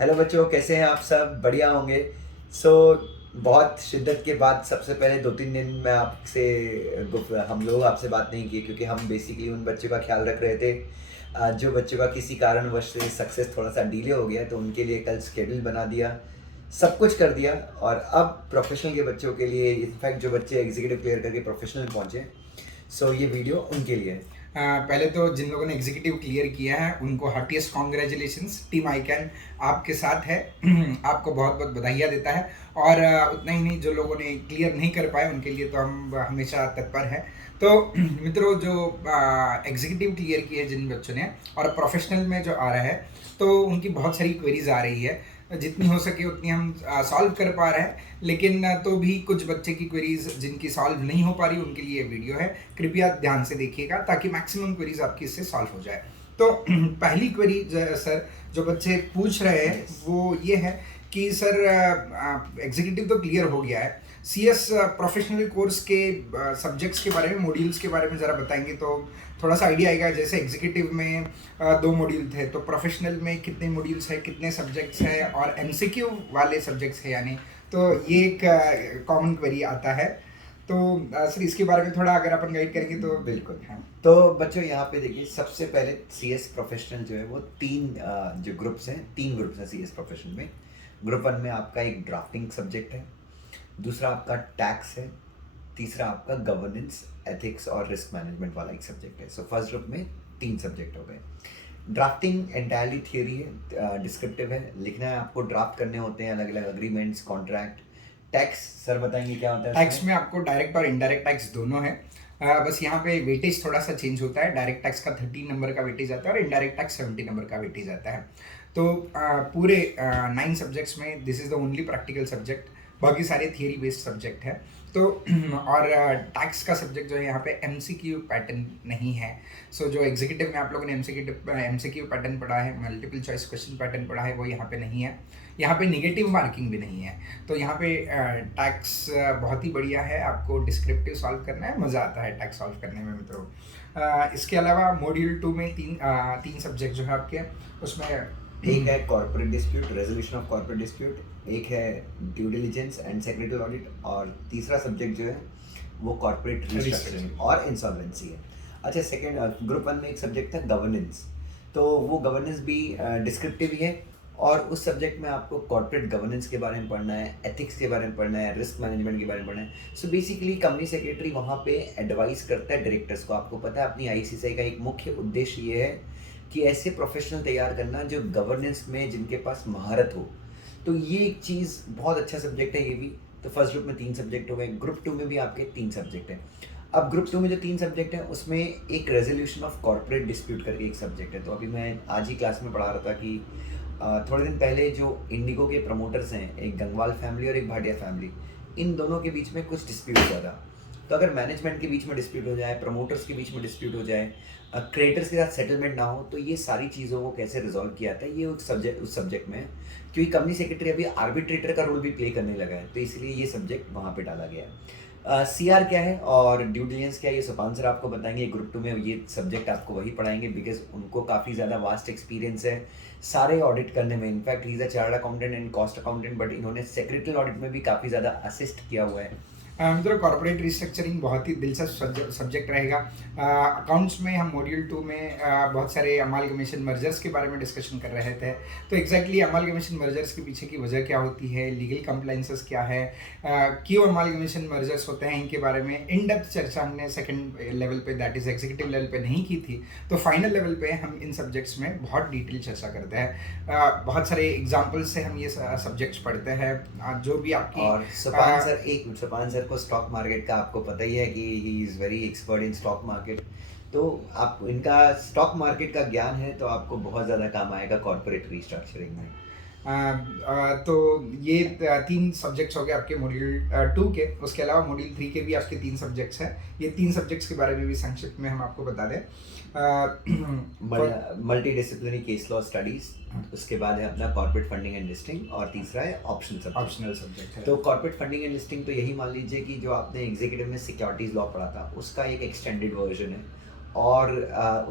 Hello बच्चों, कैसे हैं आप? सब बढ़िया होंगे। सो बहुत शिद्दत के बाद सबसे पहले 2-3 दिन मैं आपसे हम लोग आपसे बात नहीं किए, क्योंकि हम बेसिकली उन बच्चों का ख्याल रख रहे थे जो बच्चों का किसी कारणवश से सक्सेस थोड़ा सा डिले हो गया, तो उनके लिए कल शेड्यूल बना दिया, सब कुछ कर दिया। और अब प्रोफेशनल के बच्चों के लिए, इनफैक्ट जो बच्चे एग्जीक्यूटिव क्लियर करके प्रोफेशनल पहुँचे, सो ये वीडियो उनके लिए है। पहले तो जिन लोगों ने एग्जीक्यूटिव क्लियर किया है उनको हार्टिएस्ट कॉन्ग्रेचुलेशंस। टीम आईकैन आपके साथ है। आपको बहुत बहुत बधाइयाँ देता है। और उतना ही नहीं, जो लोगों ने क्लियर नहीं कर पाए उनके लिए तो हम हमेशा तत्पर हैं। तो मित्रों, जो एग्जीक्यूटिव क्लियर किए जिन बच्चों ने और प्रोफेशनल में जो आ रहा है, तो उनकी बहुत सारी क्वेरीज आ रही है। जितनी हो सके उतनी हम सॉल्व कर पा रहे हैं, लेकिन तो भी कुछ बच्चे की क्वेरीज जिनकी सॉल्व नहीं हो पा रही उनके लिए वीडियो है, कृपया ध्यान से देखिएगा ताकि मैक्सिमम क्वेरीज आपकी इससे सॉल्व हो जाए। तो पहली क्वेरी सर जो बच्चे पूछ रहे हैं वो ये है कि सर एग्जीक्यूटिव तो क्लियर हो गया है, सीएस प्रोफेशनल कोर्स के सब्जेक्ट्स के बारे में, मॉड्यूल्स के बारे में ज़रा बताएंगे तो थोड़ा सा आइडिया आएगा। जैसे एग्जीक्यूटिव में 2 मॉड्यूल थे, तो प्रोफेशनल में कितने मॉड्यूल्स हैं, कितने सब्जेक्ट्स हैं और एमसीक्यू वाले सब्जेक्ट्स हैं यानी, तो ये एक कॉमन क्वेरी आता है। तो सर इसके बारे में थोड़ा अगर अपन गाइड करेंगे तो। बिल्कुल। हाँ। तो बच्चों यहाँ पे देखिए, सबसे पहले सीएस प्रोफेशनल जो है वो जो ग्रुप्स हैं, 3 ग्रुप्स हैं सीएस प्रोफेशनल में। ग्रुप 1 में आपका एक ड्राफ्टिंग सब्जेक्ट है, दूसरा आपका टैक्स है, तीसरा आपका गवर्नेंस, एथिक्स और रिस्क मैनेजमेंट वाला एक सब्जेक्ट है। सो फर्स्ट ग्रुप में 3 सब्जेक्ट हो गए। ड्राफ्टिंग एंटायरली थियोरी है, डिस्क्रिप्टिव है, लिखना है आपको, ड्राफ्ट करने होते हैं अलग अलग अग्रीमेंट्स, कॉन्ट्रैक्ट। टैक्स सर बताएंगे क्या होता है टैक्स उसमें? में आपको डायरेक्ट और इनडायरेक्ट टैक्स दोनों है। बस यहाँ पे वेटेज थोड़ा सा चेंज होता है। डायरेक्ट टैक्स का 13 नंबर का वेटेज आता है और इनडायरेक्ट टैक्स 70 नंबर का वेटेज आता है। तो पूरे 9 सब्जेक्ट्स में this is the only practical subject, बाकी सारे थियरी बेस्ड सब्जेक्ट है। तो और टैक्स का सब्जेक्ट जो है यहाँ पे एमसीक्यू पैटर्न नहीं है। सो जो एग्जीक्यूटिव में आप लोगों ने एमसीक्यू पैटर्न पढ़ा है, मल्टीपल चॉइस क्वेश्चन पैटर्न पढ़ा है, वो यहाँ पे नहीं है। यहाँ पे नेगेटिव मार्किंग भी नहीं है। तो यहाँ पे टैक्स बहुत ही बढ़िया है, आपको डिस्क्रिप्टिव सॉल्व करना है, मज़ा आता है टैक्स सॉल्व करने में मित्रों। इसके अलावा मॉड्यूल 2 में तीन सब्जेक्ट जो है आपके, उसमें एक है corporate dispute, resolution of corporate dispute, एक है due diligence and secretary audit, और तीसरा सब्जेक्ट जो है वो कॉर्पोरेट रिस्ट्रक्चरिंग और इंसॉल्वेंसी है। अच्छा, सेकंड ग्रुप 1 में एक सब्जेक्ट है गवर्नेंस, तो वो गवर्नेंस भी डिस्क्रिप्टिव ही है, और उस सब्जेक्ट में आपको कॉर्पोरेट गवर्नेंस के बारे में पढ़ना है, एथिक्स के बारे में पढ़ना है, रिस्क मैनेजमेंट के बारे में पढ़ना है। सो बेसिकली कंपनी सेक्रेटरी वहाँ पे एडवाइस करता है डायरेक्टर्स को। आपको पता है अपनी आईसीसीआई का एक मुख्य उद्देश्य ये है कि ऐसे प्रोफेशनल तैयार करना जो गवर्नेंस में जिनके पास महारत हो। तो ये एक चीज़ बहुत अच्छा सब्जेक्ट है ये भी। तो फर्स्ट ग्रुप में 3 सब्जेक्ट हो गए, ग्रुप 2 में भी आपके 3 सब्जेक्ट हैं। अब ग्रुप 2 में जो 3 सब्जेक्ट हैं उसमें एक रेजोल्यूशन ऑफ कॉर्पोरेट डिस्प्यूट करके एक सब्जेक्ट है। तो अभी मैं आज ही क्लास में पढ़ा रहा था कि थोड़े दिन पहले जो इंडिगो के प्रमोटर्स हैं, एक गंगवाल फैमिली और एक भाटिया फैमिली, इन दोनों के बीच में कुछ डिस्प्यूट हुआ था। तो अगर मैनेजमेंट के बीच में डिस्प्यूट हो जाए, प्रमोटर्स के बीच में डिस्प्यूट हो जाए, क्रिएटर्स के साथ सेटलमेंट ना हो, तो ये सारी चीज़ों को कैसे रिजॉल्व किया था, ये उस सब्जेक्ट में है। क्योंकि कंपनी सेक्रेटरी अभी आर्बिट्रेटर का रोल भी प्ले करने लगा है, तो इसलिए ये सब्जेक्ट वहाँ पे डाला गया है। सीआर क्या है और ड्यू डिलिजेंस क्या है, ये सुपान सर आपको बताएंगे। ग्रुप 2 में ये सब्जेक्ट आपको वही पढ़ाएंगे, बिकॉज उनको काफ़ी ज़्यादा वास्ट एक्सपीरियंस है सारे ऑडिट करने में। In fact he is a chartered accountant and cost accountant, but इन्होंने सेक्रेटरी ऑडिट में भी काफ़ी ज़्यादा असिस्ट किया हुआ है। मित्रों, कॉर्पोरेट रिस्ट्रक्चरिंग बहुत ही दिलचस्प सब्जेक्ट रहेगा। अकाउंट्स में हम मॉड्यूल 2 में बहुत सारे अमालगमेशन मर्जर्स के बारे में डिस्कशन कर रहे थे। तो एग्जैक्टली अमालगमेशन मर्जर्स के पीछे की वजह क्या होती है, लीगल कंप्लाइंसेस क्या है, क्यों अमालगमेशन मर्जर्स होते हैं, इनके बारे में इन डेप्थ चर्चा हमने सेकंड लेवल पे, दैट इज एग्जीक्यूटिव लेवल पे नहीं की थी। तो फाइनल लेवल पे हम इन सब्जेक्ट्स में बहुत डिटेल चर्चा करते हैं। बहुत सारे एग्जाम्पल्स से हम ये सब्जेक्ट्स पढ़ते हैं, जो भी आपकी। और सुपान सर को स्टॉक मार्केट का आपको पता ही है कि he is very expert in stock market. तो आप इनका स्टॉक मार्केट का ज्ञान है तो आपको बहुत ज़्यादा काम आएगा कॉर्पोरेट रिस्ट्रक्चरिंग में। तो ये 3 सब्जेक्ट्स हो गए आपके मॉड्यूल 2 के। उसके अलावा मॉड्यूल 3 के भी आपके 3 सब्जेक्ट्स हैं। ये 3 सब्जेक्ट्स के बारे में भी संक्षिप्त में हम आपको बता दें। Multi disciplinary case law studies, उसके बाद है अपना कॉर्पोरेट फंडिंग एंड लिस्टिंग, और तीसरा है ऑप्शनल सब्जेक्ट है। तो कॉर्पोरेट फंडिंग एंड लिस्टिंग तो यही मान लीजिए कि जो आपने एग्जीक्यूटिव में सिक्योरिटीज लॉ पढ़ा था उसका एक एक्सटेंडेड वर्जन है, और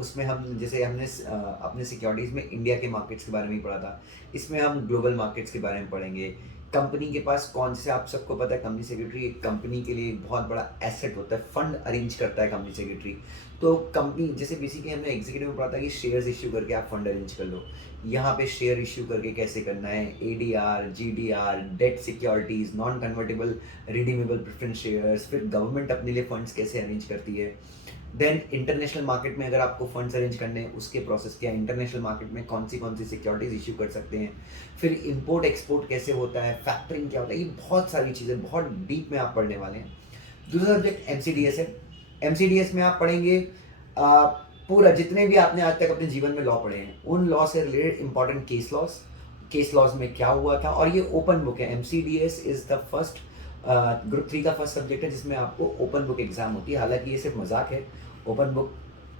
उसमें हम जैसे हमने अपने सिक्योरिटीज़ में इंडिया के मार्केट्स के बारे में ही पढ़ा था, इसमें हम ग्लोबल मार्केट्स के बारे में पढ़ेंगे। कंपनी के पास कौन से, आप सबको पता है कंपनी सेक्रेटरी एक कंपनी के लिए एक बहुत बड़ा एसेट होता है, फंड अरेंज करता है कंपनी सेक्रेटरी। तो कंपनी जैसे बेसिकली हमने एग्जीक्यूटिव में पढ़ा था कि शेयर्स इश्यू करके आप फंड अरेंज कर लो, यहाँ पे शेयर इश्यू करके कैसे करना है, ADR, GDR, debt securities, non convertible redeemable preference shares, फिर गवर्नमेंट अपने लिए फंड्स कैसे अरेंज करती है। देन इंटरनेशनल मार्केट में अगर आपको फंड्स अरेंज करने हैं उसके प्रोसेस क्या है, इंटरनेशनल मार्केट में कौन सी सिक्योरिटीज इश्यू कर सकते हैं, फिर इंपोर्ट एक्सपोर्ट कैसे होता है, फैक्टरिंग क्या होता है, ये बहुत सारी चीज़ें बहुत डीप में आप पढ़ने वाले हैं। दूसरा सब्जेक्ट एमसीडीएस है। एमसीडीएस में आप पढ़ेंगे पूरा जितने भी आपने आज तक अपने जीवन में लॉ पढ़े हैं उन लॉ से रिलेटेड इंपॉर्टेंट केस लॉज में क्या हुआ था, और ये ओपन बुक है। एमसीडीएस इज द फर्स्ट ग्रुप 3 का फर्स्ट सब्जेक्ट है जिसमें आपको ओपन बुक एग्जाम होती है। हालांकि ये सिर्फ मजाक है, ओपन बुक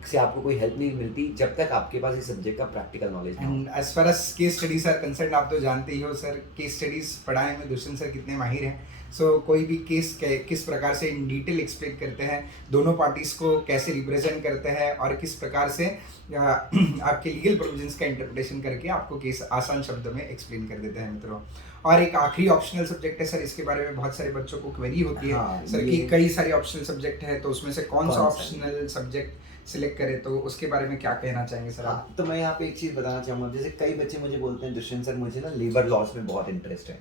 से आपको कोई हेल्प नहीं मिलती जब तक आपके पास इस सब्जेक्ट का प्रैक्टिकल नॉलेज नहीं हो। And as far as case studies are concern, आप तो जानते ही हो सर केस स्टडीज पढ़ाने में दुष्यंत सर कितने माहिर हैं। सो कोई भी केस किस प्रकार से इन डिटेल एक्सप्लेन करते हैं, दोनों पार्टीज को कैसे रिप्रेजेंट करते हैं और किस प्रकार से आपके लीगल प्रोविजंस का इंटरप्रिटेशन करके आपको केस आसान शब्दों में एक्सप्लेन कर देते हैं मित्रों। और एक आखिरी ऑप्शनल सब्जेक्ट है सर, इसके बारे में बहुत सारे बच्चों को क्वेरी होती है हाँ, सर कि कई सारे ऑप्शनल सब्जेक्ट है तो उसमें से कौन सा ऑप्शनल सब्जेक्ट सिलेक्ट करें, तो उसके बारे में क्या कहना चाहेंगे सर आप? हाँ, तो मैं यहाँ पे एक चीज़ बताना चाहूँगा। जैसे कई बच्चे मुझे बोलते हैं दुष्यंत सर मुझे ना लेबर लॉज में बहुत इंटरेस्ट है,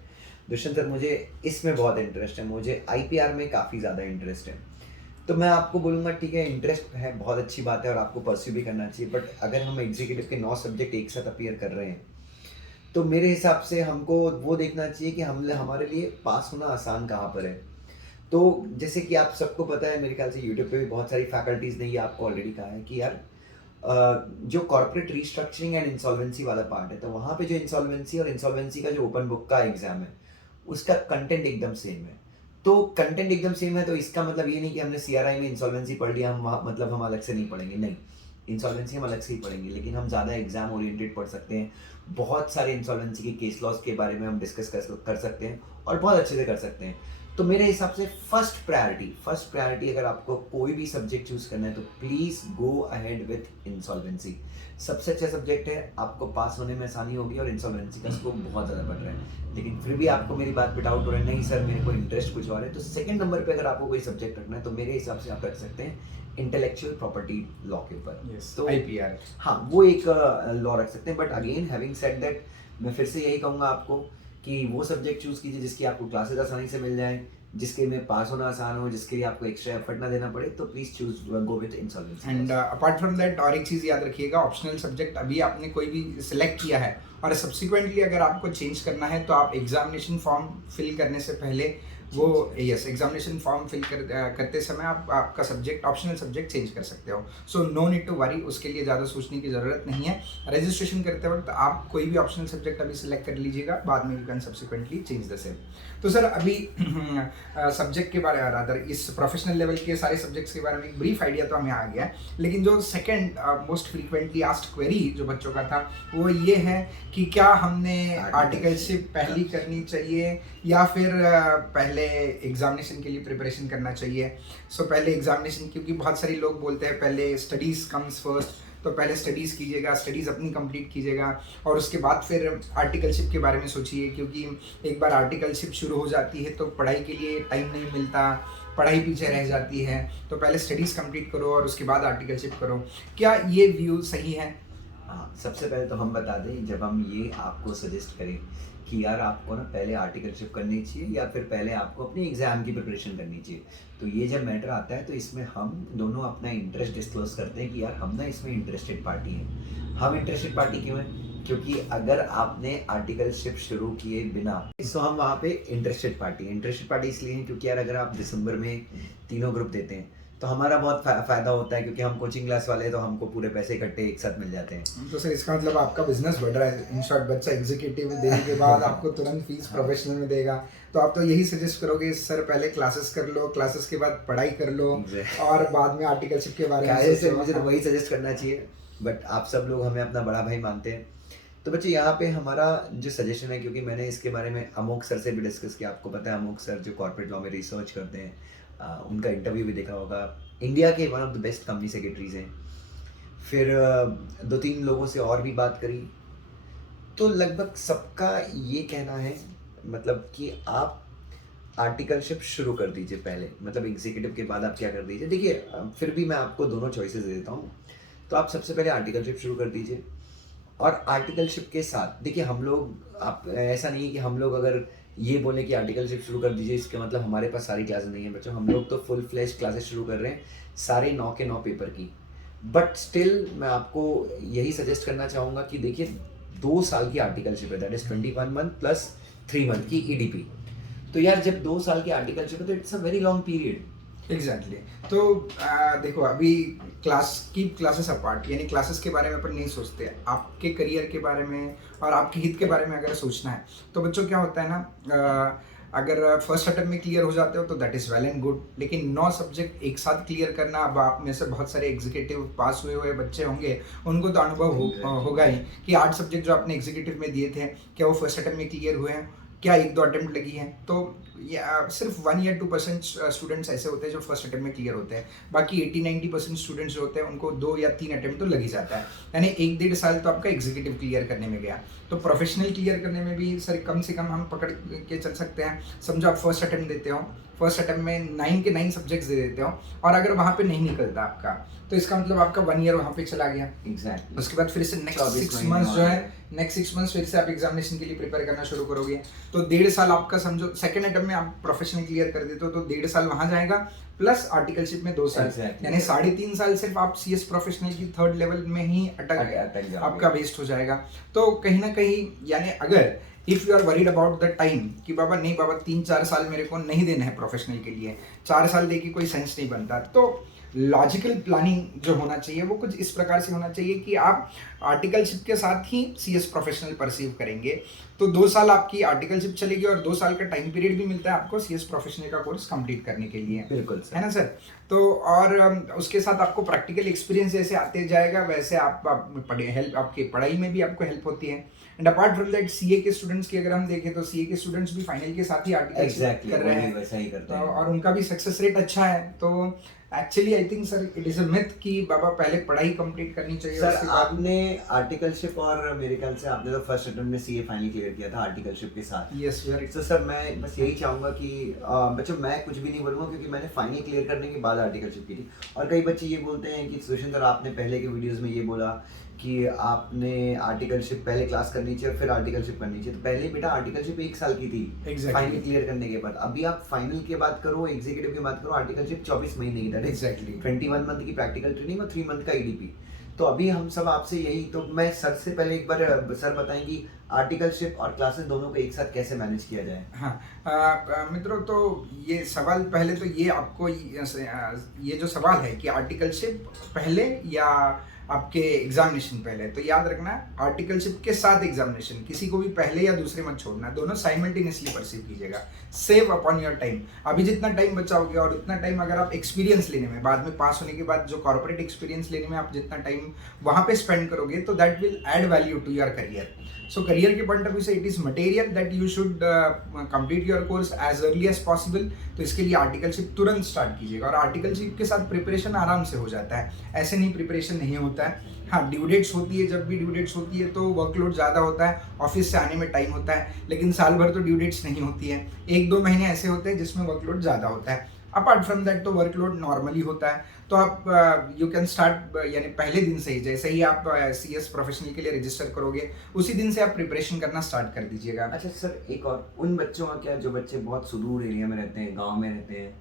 दुष्यंत सर मुझे इसमें बहुत इंटरेस्ट है, मुझे आईपीआर में काफ़ी ज़्यादा इंटरेस्ट है। तो मैं आपको बोलूँगा ठीक है, इंटरेस्ट है, बहुत अच्छी बात है और आपको परस्यू भी करना चाहिए। बट अगर हम एग्जीक्यूटिव के 9 सब्जेक्ट एक साथ अपीयर कर रहे हैं तो मेरे हिसाब से हमको वो देखना चाहिए कि हम हमारे लिए पास होना आसान कहाँ पर है। तो जैसे कि आप सबको पता है, मेरे ख्याल से यूट्यूब पे भी बहुत सारी फैकल्टीज़ ने ये आपको ऑलरेडी कहा है कि यार जो कॉर्पोरेट रीस्ट्रक्चरिंग एंड इंसॉल्वेंसी वाला पार्ट है, तो वहाँ पे जो इंसॉल्वेंसी और इंसॉल्वेंसी का जो ओपन बुक का एग्जाम है उसका कंटेंट एकदम सेम है। तो कंटेंट एकदम सेम है तो इसका मतलब ये नहीं कि हमने सीआरआई में इंसॉल्वेंसी पढ़ लिया हम मतलब हम अलग से नहीं पढ़ेंगे, नहीं, इंसॉल्वेंसी हम अलग से ही पढ़ेंगे, लेकिन हम ज़्यादा एग्जाम ओरिएंटेड पढ़ सकते हैं। बहुत सारे इंसॉल्वेंसी के केस लॉज के बारे में हम डिस्कस कर सकते हैं और बहुत अच्छे से कर सकते हैं। तो मेरे हिसाब से फर्स्ट प्रायोरिटी अगर आपको कोई भी सब्जेक्ट चूज करना है तो please go ahead with insolvency. सबसे अच्छा सब्जेक्ट है, आपको पास होने में आसानी होगी और इंसॉल्वेंसी का स्कोप बहुत ज़्यादा बढ़ रहा है। लेकिन फिर भी आपको मेरी बात पे डाउट हो रहा है, नहीं सर मेरे को इंटरेस्ट कुछ और है, तो सेकंड नंबर पे अगर आपको कोई सब्जेक्ट रखना है तो मेरे हिसाब से आप रख सकते हैं इंटेलेक्चुअल प्रॉपर्टी लॉ के ऊपर। तो आईपीआर, हाँ, वो एक लॉ रख सकते हैं। But again having said that, मैं फिर से यही कहूँगा आपको कि वो सब्जेक्ट चूज़ कीजिए जिसकी आपको क्लासेस आसानी से मिल जाए, जिसके में पास होना आसान हो, जिसके लिए आपको एक्स्ट्रा एफर्ट ना देना पड़े, तो please choose go with insolvency. And apart from that और एक चीज़ याद रखिएगा, ऑप्शनल सब्जेक्ट अभी आपने कोई भी सिलेक्ट किया है और सब्सिक्वेंटली अगर आपको चेंज करना है तो आप एग्जामिनेशन फॉर्म फिल करने से पहले वो एग्जामिनेशन फॉर्म फिल करते समय आप आपका सब्जेक्ट ऑप्शनल सब्जेक्ट चेंज कर सकते हो। So no need to worry, उसके लिए ज़्यादा सोचने की ज़रूरत नहीं है। रजिस्ट्रेशन करते वक्त आप कोई भी ऑप्शनल सब्जेक्ट अभी सिलेक्ट कर लीजिएगा, बाद में you can subsequently change the same. तो सर अभी सब्जेक्ट के बारे में रादर इस प्रोफेशनल लेवल के सारे सब्जेक्ट्स के बारे में एक ब्रीफ आइडिया तो हमें आ गया है, लेकिन जो second most frequently asked query जो बच्चों का था वो ये है कि क्या हमने आर्टिकलशिप पहली करनी चाहिए या फिर पहले एग्जामिनेशन के लिए प्रिपरेशन करना चाहिए। सो पहले एग्जामिनेशन, क्योंकि बहुत सारे लोग बोलते हैं पहले स्टडीज़ कम्स फर्स्ट, तो पहले स्टडीज़ कीजिएगा, स्टडीज़ अपनी कंप्लीट कीजिएगा और उसके बाद फिर आर्टिकलशिप के बारे में सोचिए, क्योंकि एक बार आर्टिकलशिप शुरू हो जाती है तो पढ़ाई के लिए टाइम नहीं मिलता, पढ़ाई पीछे रह जाती है। तो पहले स्टडीज़ कंप्लीट करो और उसके बाद आर्टिकलशिप करो। क्या ये व्यू सही है? हाँ, सबसे पहले तो हम बता दें, जब हम ये आपको सजेस्ट करें कि यार आपको ना पहले आर्टिकलशिप करनी चाहिए या फिर पहले आपको अपनी एग्ज़ाम की प्रिपरेशन करनी चाहिए, तो ये जब मैटर आता है तो इसमें हम दोनों अपना इंटरेस्ट डिस्क्लोज करते हैं कि यार हम ना इसमें इंटरेस्टेड पार्टी हैं। हम इंटरेस्टेड पार्टी क्यों हैं? क्योंकि अगर आपने आर्टिकलशिप शुरू किए बिना, तो हम वहाँ पे इंटरेस्टेड पार्टी इसलिए हैं क्योंकि यार अगर आप दिसंबर में तीनों ग्रुप देते हैं तो हमारा बहुत फ़ायदा होता है, क्योंकि हम कोचिंग क्लास वाले हैं तो हमको पूरे पैसे इकट्ठे एक साथ मिल जाते हैं। तो सर इसका मतलब आपका बिजनेस बढ़ रहा है। इन शॉर्ट, बच्चा एग्जीक्यूटिव में देने के बाद आपको तुरंत फीस प्रोफेशनल में देगा, तो आप तो यही सजेस्ट करोगे सर पहले क्लासेस कर लो, क्लासेस के बाद पढ़ाई कर लो और बाद में आर्टिकलशिप के बारे में सोचो। मुझे तो वही सजेस्ट करना चाहिए, बट आप सब लोग हमें अपना बड़ा भाई मानते हैं। तो बच्चे यहाँ पे हमारा जो सजेशन है, क्योंकि मैंने इसके बारे में अमोक सर से भी डिस्कस किया, आपको पता है अमोक सर जो कॉर्पोरेट लॉ में रिसर्च करते हैं, उनका इंटरव्यू भी देखा होगा। इंडिया के one of the best company secretaries हैं। फिर 2-3 लोगों से और भी बात करी, तो लगभग सबका ये कहना है मतलब कि आप आर्टिकलशिप शुरू कर दीजिए पहले, मतलब एग्जीक्यूटिव के बाद आप क्या कर दीजिए। देखिए फिर भी मैं आपको दोनों चॉइसेस दे देता हूँ। तो आप सबसे पहले आर्टिकलशिप शुरू कर दीजिए, और आर्टिकलशिप के साथ देखिए हम लोग, आप ऐसा नहीं है कि हम लोग अगर ये बोलें कि आर्टिकलशिप शुरू कर दीजिए इसका मतलब हमारे पास सारी क्लासेस नहीं है बच्चों। हम लोग तो फुल फ्लैश क्लासेस शुरू कर रहे हैं, सारे 9 के 9 पेपर की। बट स्टिल मैं आपको यही सजेस्ट करना चाहूँगा कि देखिए 2 साल की आर्टिकलशिप है, that is 21 month plus 3 month की ईडीपी। तो यार जब 2 साल की आर्टिकलशिप है तो it's a very long period. Exactly तो देखो अभी क्लासेस अपार्ट, यानी क्लासेस के बारे में अपन नहीं सोचते, आपके करियर के बारे में और आपके हित के बारे में अगर सोचना है तो बच्चों क्या होता है ना, अगर फर्स्ट अटेम्प्ट में क्लियर हो जाते हो तो that is well and good, लेकिन 9 सब्जेक्ट एक साथ क्लियर करना, अब आप में से बहुत सारे एग्जीक्यूटिव पास हुए हुए बच्चे होंगे, उनको तो अनुभव होगा ही कि 8 सब्जेक्ट जो आपने एग्जीक्यूटिव में दिए थे क्या वो फर्स्ट अटेम्प्ट में क्लियर हुए हैं, क्या 1-2 अटेम्प्ट लगी हैं। तो सिर्फ 1 या 2% स्टूडेंट्स ऐसे होते हैं जो फर्स्ट अटेम्प्ट में क्लियर होते हैं, बाकी 80-90% स्टूडेंट्स जो होते हैं उनको 2 या 3 अटेम्प्ट तो लग ही जाता है, यानी 1-1.5 साल तो आपका एग्जीक्यूटिव क्लियर करने में गया। तो प्रोफेशनल क्लियर करने में भी सर कम से कम हम पकड़ के चल सकते हैं, समझो आप फर्स्ट अटेम्प्ट देते हो, फर्स्ट अटेम्प्ट में 9 के 9 सब्जेक्ट्स दे देते हो, और अगर वहाँ पे नहीं निकलता आपका तो इसका मतलब आपका 1 ईयर वहाँ पे चला गया। एग्जैक्टली। उसके बाद फिर से नेक्स्ट 6 मंथ्स जो है, नेक्स्ट 6 मंथ्स फिर से आप एग्जामिनेशन के लिए प्रिपेयर करना शुरू करोगे, तो 1.5 साल आपका समझो सेकंड अटेम्प्ट में आप प्रोफेशनल क्लियर कर देते हो तो 1.5 साल वहाँ जाएगा, प्लस आर्टिकलशिप में 2 साल, यानी 3.5 साल सिर्फ आप CS प्रोफेशनल की 3rd लेवल में ही अटक आपका वेस्ट हो जाएगा। तो कहीं ना कहीं यानी अगर if you are worried about the time कि बाबा नहीं बाबा 3-4 साल मेरे को नहीं देना है प्रोफेशनल के लिए, 4 साल दे के कोई सेंस नहीं बनता, तो लॉजिकल प्लानिंग जो होना चाहिए वो कुछ इस प्रकार से होना चाहिए कि आप आर्टिकलशिप के साथ ही CS प्रोफेशनल परसीव करेंगे, तो 2 साल आपकी आर्टिकलशिप चलेगी और 2 साल का टाइम पीरियड भी मिलता है आपको CS प्रोफेशनल का कोर्स कंप्लीट करने के लिए। बिल्कुल है ना सर। तो और उसके साथ आपको प्रैक्टिकल एक्सपीरियंस जैसे आते जाएगा वैसे आपकी पढ़ाई में भी आपको हेल्प होती है। And apart from that CA के स्टूडेंट्स की अगर हम देखें तो CA के स्टूडेंट्स भी फाइनल के साथ ही आर्टिकलशिप कर रहे हैं, वैसा ही करते हैं, और उनका भी सक्सेस रेट अच्छा है। तो actually I think sir it is a myth कि बाबा पहले पढ़ाई कंप्लीट करनी चाहिए। सर आपने आर्टिकलशिप, और मेरे ख्याल से आपने तो फर्स्ट अटेम्प्ट में CA फाइनल क्लियर किया था आर्टिकलशिप के साथ। Yes sir. तो सर मैं बस यही चाहूँगा कि बच्चों मैं कुछ भी नहीं बोलूँगा क्योंकि मैंने फाइनल क्लियर करने के बाद आर्टिकलशिप की थी, और कई बच्चे ये बोलते हैं कि सुरेश सर आपने पहले के वीडियोज़ में ये बोला कि आपने आर्टिकलशिप पहले क्लास करनी चाहिए और फिर आर्टिकलशिप करनी चाहिए। तो पहले बेटा आर्टिकलशिप 1 साल की थी फाइनल क्लियर करने के बाद, अभी आप फाइनल की बात करो, एग्जीक्यूटिव की बात करो, आर्टिकलशिप 24 महीने की, दैट इज 21 मंथ की प्रैक्टिकल ट्रेनिंग और 3 मंथ का EDP। तो अभी हम सब आपसे यही, तो मैं सर से पहले एक बार सर बताएं कि आर्टिकलशिप और क्लासेस दोनों को एक साथ कैसे मैनेज किया जाए। हाँ मित्रों, तो ये सवाल पहले तो ये आपको ये जो सवाल है कि आर्टिकलशिप पहले या आपके एग्जामिनेशन पहले, तो याद रखना आर्टिकलशिप के साथ एग्जामिनेशन, किसी को भी पहले या दूसरे मत छोड़ना, दोनों साइमल्टेनियसली परसीव कीजिएगा। सेव अपॉन योर टाइम, अभी जितना टाइम बचाओगे और उतना टाइम अगर आप एक्सपीरियंस लेने में, बाद में पास होने के बाद जो कॉर्पोरेट एक्सपीरियंस लेने में आप जितना टाइम वहाँ पे स्पेंड करोगे तो that will add value to your career. So career के पॉइंट ऑफ व्यू से it is material that you should complete your course as early as possible. तो इसके लिए आर्टिकलशिप तुरंत स्टार्ट कीजिएगा, और आर्टिकलशिप के साथ प्रिपरेशन आराम से हो जाता है, ऐसे नहीं प्रिपरेशन नहीं होता है। हाँ ड्यू डेट्स होती है, जब भी ड्यू डेट्स होती है तो वर्कलोड ज़्यादा होता है, ऑफिस से आने में टाइम होता है, लेकिन साल भर तो ड्यू डेट्स नहीं होती है, 1-2 महीने ऐसे होते हैं जिसमें वर्कलोड ज़्यादा होता है। अपार्ट फ्रॉम दैट तो वर्कलोड नॉर्मली होता है। तो आप यू कैन स्टार्ट, यानी पहले दिन से ही, जैसे ही आप CS प्रोफेशनल के लिए रजिस्टर करोगे उसी दिन से आप प्रिपरेशन करना स्टार्ट कर दीजिएगा। अच्छा सर, एक और उन बच्चों का क्या जो बच्चे बहुत सुदूर एरिया में रहते हैं, गांव में रहते हैं,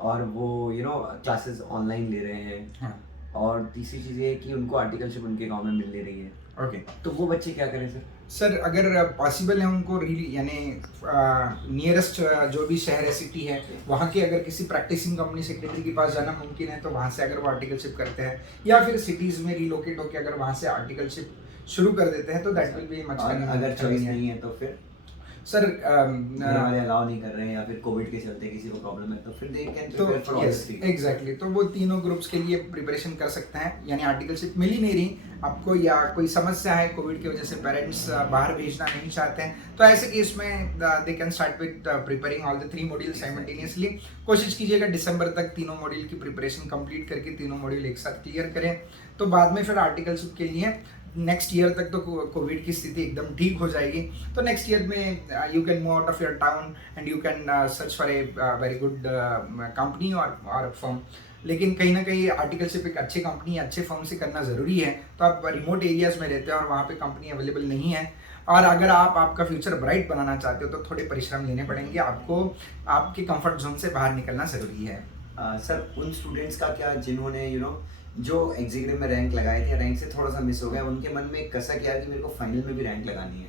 और वो क्लासेस ऑनलाइन ले रहे हैं, हाँ। और तीसरी चीज़ ये है कि उनको आर्टिकलशिप उनके गांव में मिल नहीं रही है, ओके तो वो बच्चे क्या करें सर? सर अगर पॉसिबल है उनको यानी नियरेस्ट जो भी शहर है, सिटी है, वहाँ के अगर किसी प्रैक्टिसिंग कंपनी सेक्रेटरी के पास जाना मुमकिन है तो वहाँ से अगर वो आर्टिकलशिप करते हैं, या फिर सिटीज़ में रिलोकेट होकर अगर वहाँ से आर्टिकलशिप शुरू कर देते हैं तो दैट विल बी मच। अगर चॉइस नहीं है तो सर घर वाले अलाउ नहीं कर रहे हैं या फिर कोविड के चलते किसी को प्रॉब्लम है तो फिर दे कैन तो prepare for all yes three. Exactly, तो वो तीनों ग्रुप्स के लिए प्रिपरेशन कर सकते हैं। यानी आर्टिकलशिप मिल ही नहीं रही आपको, या कोई समस्या है कोविड की वजह से पेरेंट्स बाहर भेजना नहीं चाहते हैं, तो ऐसे केस में they can start with preparing all the 3 module simultaneously. कोशिश कीजिएगा दिसंबर तक तीनों मॉड्यूल की प्रिपरेशन कंप्लीट करके तीनों मॉड्यूल एक साथ क्लियर करें, तो बाद में फिर आर्टिकलशिप के लिए नेक्स्ट ईयर तक तो कोविड की स्थिति एकदम ठीक हो जाएगी, तो नेक्स्ट ईयर में you can move out of your town and you can search for a very good company और फर्म। लेकिन कहीं ना कहीं आर्टिकलशिप एक अच्छी कंपनी अच्छे फर्म से करना ज़रूरी है। तो आप रिमोट एरियाज में रहते हैं और वहाँ पे कंपनी अवेलेबल नहीं है, और अगर आप आपका फ्यूचर ब्राइट बनाना चाहते हो तो थोड़े परिश्रम लेने पड़ेंगे आपको, आपके कंफर्ट जोन से बाहर निकलना ज़रूरी है। सर उन स्टूडेंट्स का क्या जिन्होंने जो एग्जीक्यूटिव में रैंक लगाए थे, रैंक से थोड़ा सा मिस हो गया, उनके मन में कैसा क्या है कि मेरे को फाइनल में भी रैंक लगानी है,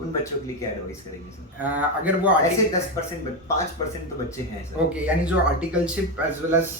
उन बच्चों के लिए क्या एडवाइस करेंगे सर? अगर वो ऐसे 10% 5% तो बच्चे हैं सर। ओके, यानी जो आर्टिकलशिप एज वेल एज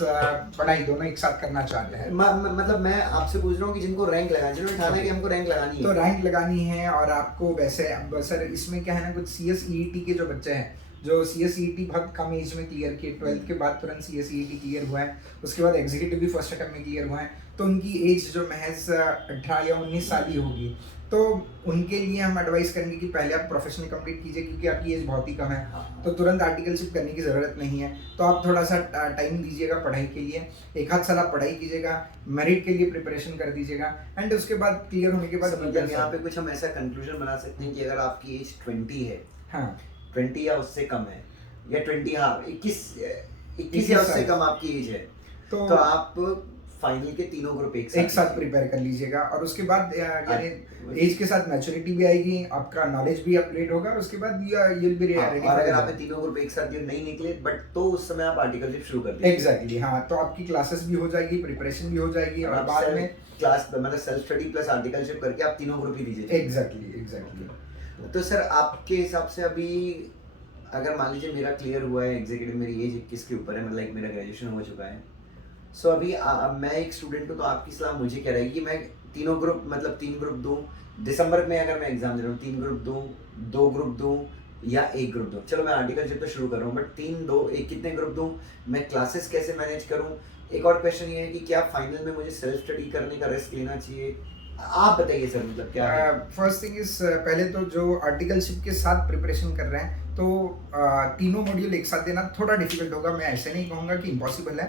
पढ़ाई दोनों एक साथ करना चाहते हैं। मतलब मैं आपसे पूछ रहा हूँ कि जिनको रैंक लगानी, जिन्होंने ठाना है कि हमको रैंक लगानी है, तो रैंक लगानी है, और आपको वैसे अब सर इसमें क्या है ना, कुछ CSEET के जो बच्चे हैं जो CSEET बहुत कम एज में क्लियर किए, 12th के बाद तुरंत CSEET क्लियर हुआ है, उसके बाद एग्जीक्यूटिव भी फर्स्ट अटेम्प्ट में क्लियर हुआ है, तो उनकी एज जो महज 18 या 19 साल ही होगी। तो उनके लिए हम एडवाइस करेंगे कि पहले आप प्रोफेशनल कंप्लीट कीजिए, क्योंकि आपकी एज बहुत ही कम है, तो तुरंत आर्टिकलशिप करने की ज़रूरत नहीं है। तो आप थोड़ा सा टाइम दीजिएगा पढ़ाई के लिए, 1 आध साल आप पढ़ाई कीजिएगा, मेरिट के लिए प्रिपरेशन कर दीजिएगा, एंड उसके बाद क्लियर होने के बाद मतलब यहाँ पे कुछ हम ऐसा कंक्लूजन बना सकते हैं कि अगर आपकी एज 20 है, हाँ 20 या उससे कम है, या 20 हाँ 21 या उससे कम आपकी एज है, तो आप फाइनल के तीनों ग्रुप एक साथ प्रिपेयर कर लीजिएगा, और उसके बाद यानी एज के साथ मैच्योरिटी भी आएगी, आपका नॉलेज भी अपग्रेड होगा, और उसके बाद यू विल बी रेडी। और अगर आपने तीनों ग्रुप एक साथ नहीं निकले बट तो उस समय आप आर्टिकलशिप शुरू कर दीजिए। एग्जैक्टली हाँ, तो आपकी क्लासेस भी हो जाएगी, प्रिपरेशन भी हो जाएगी, और बाद में क्लास मतलब सेल्फ स्टडी प्लस आर्टिकलशिप करके आप तीनों ग्रुप ही दीजिए। एग्जैक्टली। तो सर आपके हिसाब से अभी अगर मान लीजिए मेरा क्लियर हुआ है एग्जीक्यूटिव, मेरी एज 21 के ऊपर है, मतलब मेरा ग्रेजुएशन हो चुका है, सो अभी मैं एक स्टूडेंट हूँ, तो आपकी सलाह मुझे क्या रहेगी कि मैं तीनों ग्रुप मतलब 3 ग्रुप दूँ दिसंबर में, अगर मैं एग्जाम दे रहा हूँ 3 ग्रुप दूँ, 2 ग्रुप दूँ या 1 ग्रुप दूँ? चलो मैं आर्टिकलशिप तो शुरू कर रहा हूँ, बट 3 2 1 कितने ग्रुप दूँ, मैं क्लासेस कैसे मैनेज करूँ? एक और क्वेश्चन ये है कि क्या फाइनल में मुझे सेल्फ स्टडी करने का रिस्क लेना चाहिए? आप बताइए सर, मतलब क्या है? फर्स्ट थिंग इज पहले तो जो आर्टिकलशिप के साथ प्रिपरेशन कर रहे हैं, तो तीनों मॉड्यूल एक साथ देना थोड़ा डिफिकल्ट होगा। मैं ऐसे नहीं कहूँगा कि इम्पॉसिबल है,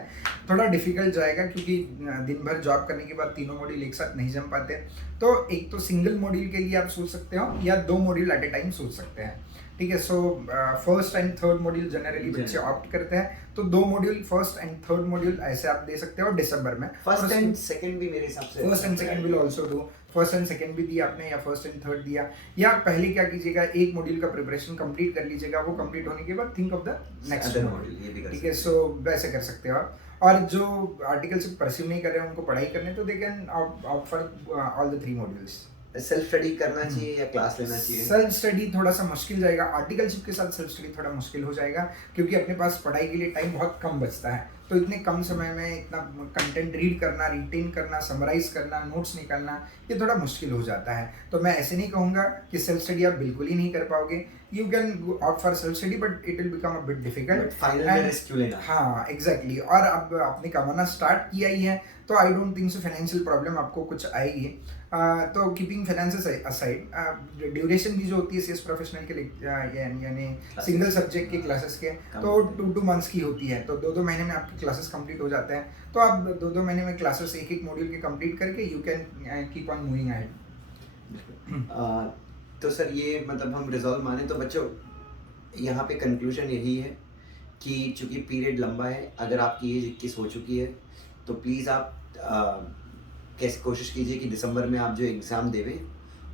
थोड़ा डिफिकल्ट जाएगा, क्योंकि दिन भर जॉब करने के बाद तीनों मॉड्यूल एक साथ नहीं जम पाते। तो एक तो सिंगल मॉड्यूल के लिए आप सोच सकते हो, या 2 मॉड्यूल एट ए टाइम सोच सकते हैं, ठीक है। So first and third module generally बच्चे ऑप्ट करते हैं, तो 2 module first and third module ऐसे आप दे सकते हो दिसंबर में। फर्स्ट एंड सेकंड भी मेरे हिसाब से first and second will also do, first and second भी दिया आपने, या फर्स्ट एंड थर्ड दिया, या पहले क्या कीजिएगा, एक मॉड्यूल का प्रिपरेशन कंप्लीट कर लीजिएगा, वो कंप्लीट होने के बाद think of the next module, ठीक है। सो वैसे कर सकते हो आप। और जो आर्टिकलशिप परस्यू नहीं कर रहे हैं, उनको पढ़ाई करने, तो they can opt for all the 3 modules. Self study करना चाहिए या क्लास लेना चाहिए? सेल्फ स्टडी थोड़ा सा मुश्किल जाएगा, आर्टिकलशिप के साथ सेल्फ स्टडी थोड़ा मुश्किल हो जाएगा, क्योंकि अपने पास पढ़ाई के लिए टाइम बहुत कम बचता है, तो इतने कम समय में इतना कंटेंट रीड करना, रिटेन करना, समराइज करना, नोट्स निकालना, ये थोड़ा मुश्किल हो जाता है। तो मैं ऐसे नहीं कहूँगा कि सेल्फ स्टडी आप बिल्कुल ही नहीं कर पाओगे, you can opt for self study, but it will become a bit difficult. Final में रिस्क क्यों लेना? हाँ एग्जैक्टली। और अब आपने कमाना स्टार्ट किया ही है, तो I don't think so financial problem आपको कुछ आएगी। तो कीपिंग फाइनेंसेस असाइड, ड्यूरेशन भी जो होती है सीएस प्रोफेशनल के यानी सिंगल सब्जेक्ट के क्लासेस के, तो 2 मंथ्स की होती है, तो 2 महीने में आपकी क्लासेस कंप्लीट हो जाते हैं। तो आप 2 महीने में क्लासेस एक मॉड्यूल के कंप्लीट करके you can keep on moving ahead. तो सर ये मतलब हम रिजॉल्व माने तो बच्चों यहाँ पे कंक्लूजन यही है कि चूंकि पीरियड लंबा है, अगर आपकी एज 21 हो चुकी है तो प्लीज़ आप कैसे कोशिश कीजिए कि दिसंबर में आप जो एग्ज़ाम देवें,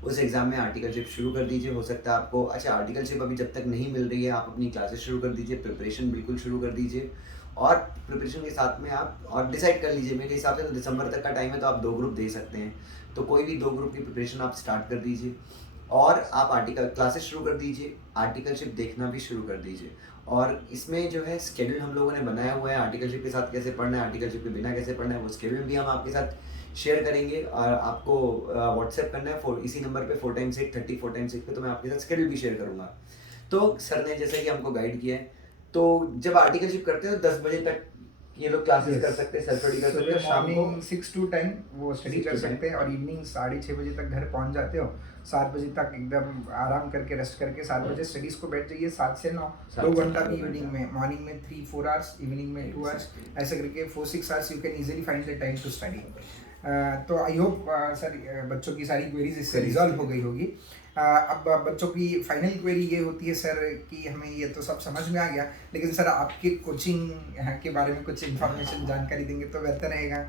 उस एग्ज़ाम में आर्टिकलशिप शुरू कर दीजिए। हो सकता है आपको आर्टिकलशिप अभी जब तक नहीं मिल रही है, आप अपनी क्लासेस शुरू कर दीजिए, प्रिपरेशन बिल्कुल शुरू कर दीजिए, और प्रिपरेशन के साथ में आप और डिसाइड कर लीजिए। मेरे हिसाब से तो दिसंबर तक का टाइम है, तो आप 2 ग्रुप दे सकते हैं, तो कोई भी 2 ग्रुप की प्रिपरेशन आप स्टार्ट कर दीजिए, और आप क्लासेस शुरू कर दीजिए, आर्टिकलशिप देखना भी शुरू कर दीजिए। और इसमें जो है स्केड्यूल हम लोगों ने बनाया हुआ है, आर्टिकलशिप के साथ कैसे पढ़ना है, आर्टिकलशिप के बिना कैसे पढ़ना है, वो स्केड्यूल भी हम आपके साथ शेयर करेंगे, और आपको व्हाट्सएप करना है इसी नंबर पे 4x8 30 4x8 पे, तो मैं आपके साथ स्केड्यूल भी शेयर करूँगा। तो सर ने जैसे कि हमको गाइड किया है, तो जब आर्टिकलशिप करते हैं तो 10 बजे तक ये लोग क्लासेस कर सकते हैं, सेल्फ स्टडी कर सकते हैं, शाम को मॉर्निंग 6 to 10 वो स्टडी 6 कर to 10 सकते हैं और इवनिंग 6:30 बजे तक घर पहुंच जाते हो। 7 बजे तक एकदम आराम करके रेस्ट करके 7 बजे स्टडीज को बैठ जाइए। 7 से 9 2 घंटा भी इवनिंग में, मॉर्निंग में 3-4 आवर्स, इवनिंग में 2 आवर्स, ऐसे करके 4-6 hours you can easily find the time to study. तो आई होप सर बच्चों की सारी क्वेरीज इससे रिजॉल्व हो गई होगी। अब बच्चों की फाइनल क्वेरी ये होती है सर कि हमें ये तो सब समझ में आ गया, लेकिन सर आपके कोचिंग के बारे में कुछ इन्फॉर्मेशन जानकारी देंगे तो बेहतर रहेगा।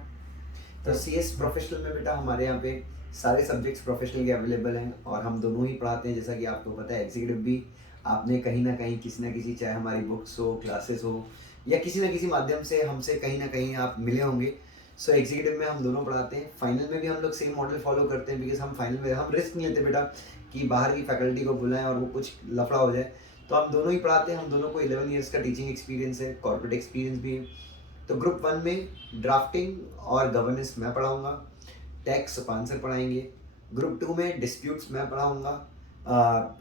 तो CS प्रोफेशनल में बेटा हमारे यहाँ पे सारे सब्जेक्ट्स प्रोफेशनल के अवेलेबल हैं और हम दोनों ही पढ़ाते हैं। जैसा कि आपको पता है एग्जीक्यूटिव भी आपने कहीं ना कहीं किसी ना किसी, चाहे हमारी बुक्स हो, क्लासेस हो या किसी ना किसी माध्यम से हमसे कहीं ना कहीं आप मिले होंगे। सो एग्जीक्यूटिव में हम दोनों पढ़ाते हैं, फाइनल में भी हम लोग सेम मॉडल फॉलो करते हैं, बिकॉज हम फाइनल में हम रिस्क नहीं लेते बेटा कि बाहर की फैकल्टी को बुलाएं और वो कुछ लफड़ा हो जाए। तो हम दोनों ही पढ़ाते हैं, हम दोनों को 11 ईयर्स का टीचिंग एक्सपीरियंस है, कॉर्पोरेट एक्सपीरियंस भी है। तो ग्रुप 1 में ड्राफ्टिंग और गवर्नेंस मैं पढ़ाऊँगा, टैक्स सुपान सर पढ़ाएंगे। ग्रुप 2 में डिस्प्यूट्स मैं पढ़ाऊँगा,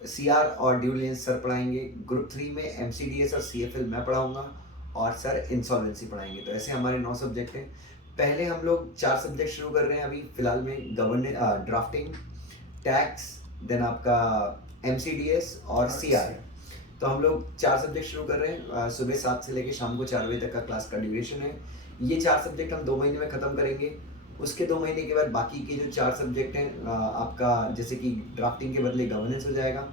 CR और ड्यू डिलिजेंस सर पढ़ाएंगे। ग्रुप 3 में MCDS और CFL मैं पढ़ाऊँगा और सर इंसॉल्वेंसी पढ़ाएंगे। तो ऐसे हमारे 9 सब्जेक्ट हैं। पहले हम लोग 4 सब्जेक्ट शुरू कर रहे हैं अभी फिलहाल में, ड्राफ्टिंग, टैक्स, देन आपका MCDS और CR। तो हम लोग 4 सब्जेक्ट शुरू कर रहे हैं। सुबह 7 से लेकर शाम को 4 बजे तक का क्लास का ड्यूरेशन है। ये 4 सब्जेक्ट हम 2 महीने में ख़त्म करेंगे। उसके 2 महीने के बाद बाकी के जो 4 सब्जेक्ट हैं आपका, जैसे कि ड्राफ्टिंग के बदले गवर्नेंस हो जाएगा,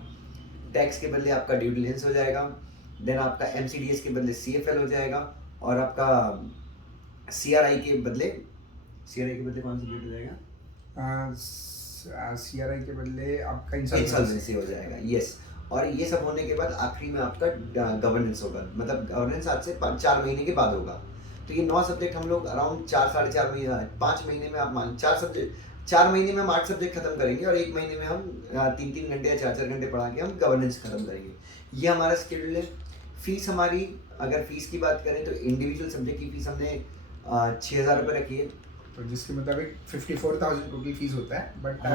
टैक्स के बदले आपका ड्यू डिलिजेंस हो जाएगा, देन आपका MCDS के बदले CFL हो जाएगा और आपका CRI के बदले कौन सा सब्जेक्ट हो जाएगा? CRI के बदले आपका इंसॉल्वेंसी हो जाएगा। यस, और ये सब होने के बाद आखिरी में आपका गवर्नेंस होगा, मतलब गवर्नेंस आज से 4 महीने के बाद होगा। तो ये 9 सब्जेक्ट हम लोग अराउंड 4-4.5 महीने, 5 महीने में आप मान 4 महीने में हम 8 सब्जेक्ट खत्म करेंगे और 1 महीने में हम 3-3 घंटे या 4-4 घंटे पढ़ा के हम गवर्नेंस खत्म करेंगे। ये हमारा शेड्यूल है। फीस हमारी, अगर फीस की बात करें तो इंडिविजुअल सब्जेक्ट की फीस हमने 6,000 रुपये रखी है। तो जिसके मुताबिक 54,000 टोटल फीस होता है। बट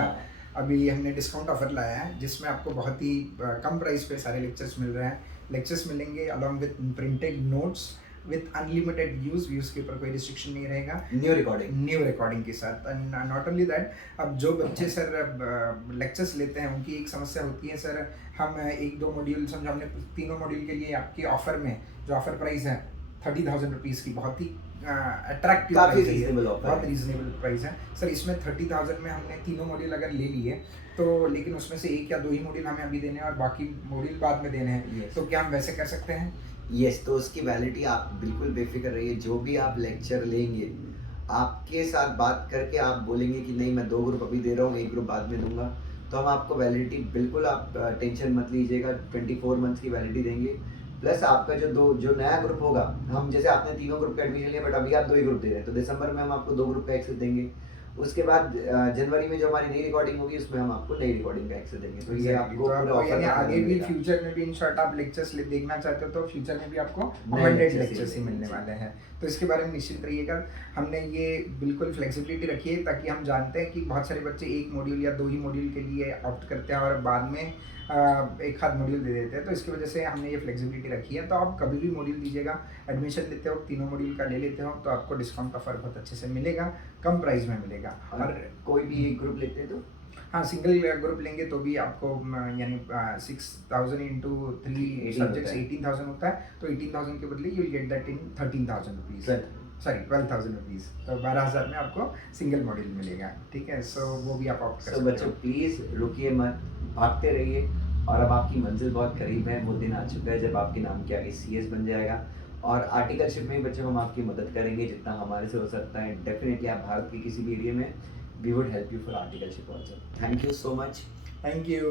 अभी हमने डिस्काउंट ऑफर लाया है जिसमें आपको बहुत ही कम प्राइस पे सारे लेक्चर्स मिल रहे हैं। लेक्चर्स मिलेंगे along with printed notes with unlimited views के ऊपर कोई रिस्ट्रिक्शन नहीं रहेगा, न्यू रिकॉर्डिंग के साथ। एंड नॉट ओनली दैट, अब जो बच्चे सर लेक्चर्स लेते हैं उनकी एक समस्या होती है सर, हम 1-2 मॉड्यूल समझो हमने तीनों मॉड्यूल के लिए आपके ऑफर में जो ऑफर प्राइस है 30,000 रुपीज़ की, बहुत ही अट्रैक्टिव, काफ़ी रीजनेबल, बहुत रीजनेबल प्राइस है सर। इसमें 30,000 में हमने तीनों मॉड्यूल अगर ले लिए तो, लेकिन उसमें से 1 या 2 ही मॉड्यूल हमें अभी देने हैं और बाकी मॉड्यूल बाद में देने हैं। तो क्या हम वैसे कर सकते हैं? यस, तो उसकी वैलिडिटी आप बिल्कुल बेफिक्र रहिए। जो भी आप लेक्चर लेंगे आपके साथ बात करके आप बोलेंगे कि नहीं मैं 2 ग्रुप अभी दे रहा हूँ, 1 ग्रुप बाद में दूंगा, तो हम आपको वैलिडिटी बिल्कुल, आप टेंशन मत लीजिएगा, 24 मंथ्स की वैलिडिटी देंगे। प्लस आपका जो नया ग्रुप होगा, हम जैसे आपने 3 ग्रुप का एडमिशन लिया बट अभी आप 2 ही ग्रुप दे रहे हैं, तो दिसंबर में हम आपको 2 ग्रुप का एक्सेस देंगे। उसके बाद जनवरी में जो हमारी नई रिकॉर्डिंग होगी उसमें हम आपको नई रिकॉर्डिंग का एक्सेस देंगे। तो ये आपको यानी आगे भी फ्यूचर में भी इन शॉर्ट आप लेक्चर्स देखना चाहते हो तो फ्यूचर में भी आपको अमेंडेड लेक्चर्स ही मिलने वाले हैं। तो इसके बारे में निश्चित रहिएगा। हमने ये बिल्कुल फ्लेक्सिबिलिटी रखी है ताकि हम जानते हैं कि बहुत सारे बच्चे 1 मॉड्यूल या 2 ही मॉड्यूल के लिए ऑप्ट करते हैं और बाद में 1 आध मॉड्यूल दे देते हैं। तो इसकी वजह से हमने ये फ्लेक्सिबिलिटी रखी है। तो आप कभी भी मॉड्यूल दीजिएगा, एडमिशन लेते हो, तीनों मॉड्यूल का ले लेते हो तो आपको डिस्काउंट ऑफर बहुत अच्छे से मिलेगा, कम प्राइस में मिलेगा। और कोई भी एक ग्रुप लेते हैं तो हाँ, सिंगल ग्रुप लेंगे तो भी आपको यानी 6,000 इंटू 3 सब्जेक्ट्स 18,000 होता है। तो 18,000 के बदले you will get that in 13,000 rupees, sorry 12,000 rupees. तो 12,000 में आपको सिंगल मॉड्यूल मिलेगा। ठीक है, सो वो भी आप ऑप्ट कर सकते हो। बच्चों प्लीज़ रुकिए मत, भागते रहिए। और अब आपकी मंजिल बहुत करीब है, वो दिन आ चुका है जब आपके नाम के आगे CS बन जाएगा। और आर्टिकलशिप में बच्चों हम आपकी मदद करेंगे जितना हमारे से हो सकता है। डेफिनेटली आप भारत के किसी भी एरिया में, we would help you for articleship also. Thank you so much. Thank you.